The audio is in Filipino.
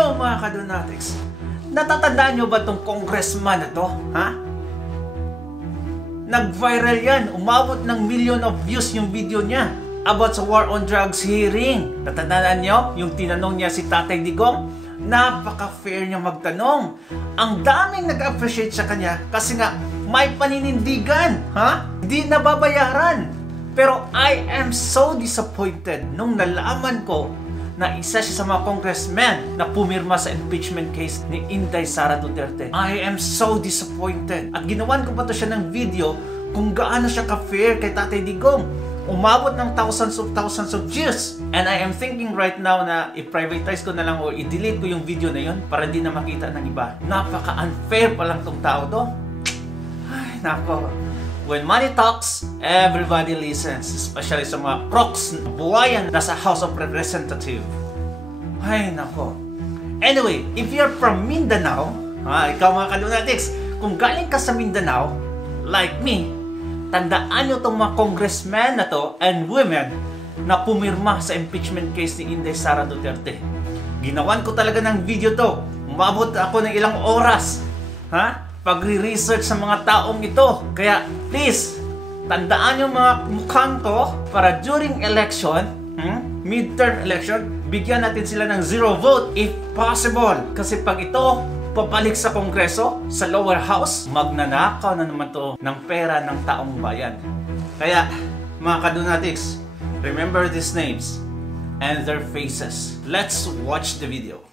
Hello mga kadonatics! Natatandaan nyo ba tong congressman na to? Ha? Nag-viral yan. Umabot ng million of views yung video niya about sa war on drugs hearing. Natatandaan nyo? Yung tinanong niya si Tatay Digong? Napaka-fair niya magtanong. Ang daming nag-appreciate sa kanya kasi nga may paninindigan. Ha? Hindi nababayaran. Pero I am so disappointed nung nalaman ko na isa siya sa mga congressmen na pumirma sa impeachment case ni Inday Sara Duterte. I am so disappointed. At ginawan ko pa to siya ng video kung gaano siya ka-fair kay Tatay Digong. Umabot ng thousands of views. And I am thinking right now na i-privatize ko na lang o i-delete ko yung video na yun para hindi na makita ng iba. Napaka-unfair pa lang tong tao to. Ay, nako. When money talks, everybody listens. Especially sa mga crocs na buwayan nasa House of Representatives. Ay, nako. Anyway, if you're from Mindanao, ikaw mga kadonatics, kung galing ka sa Mindanao, like me, tandaan nyo itong mga congressmen na to and women na pumirma sa impeachment case ni Inday Sara Duterte. Ginawan ko talaga ng video to. Umabot ako ng ilang oras. Pagre-research sa mga taong ito. Kaya please, tandaan yung mga mukhang to para during election, midterm election, bigyan natin sila ng 0 vote if possible. Kasi pag ito papalik sa Kongreso, sa lower house, magnanakaw na naman to ng pera ng taong bayan. Kaya mga kadonatics, remember these names and their faces. Let's watch the video.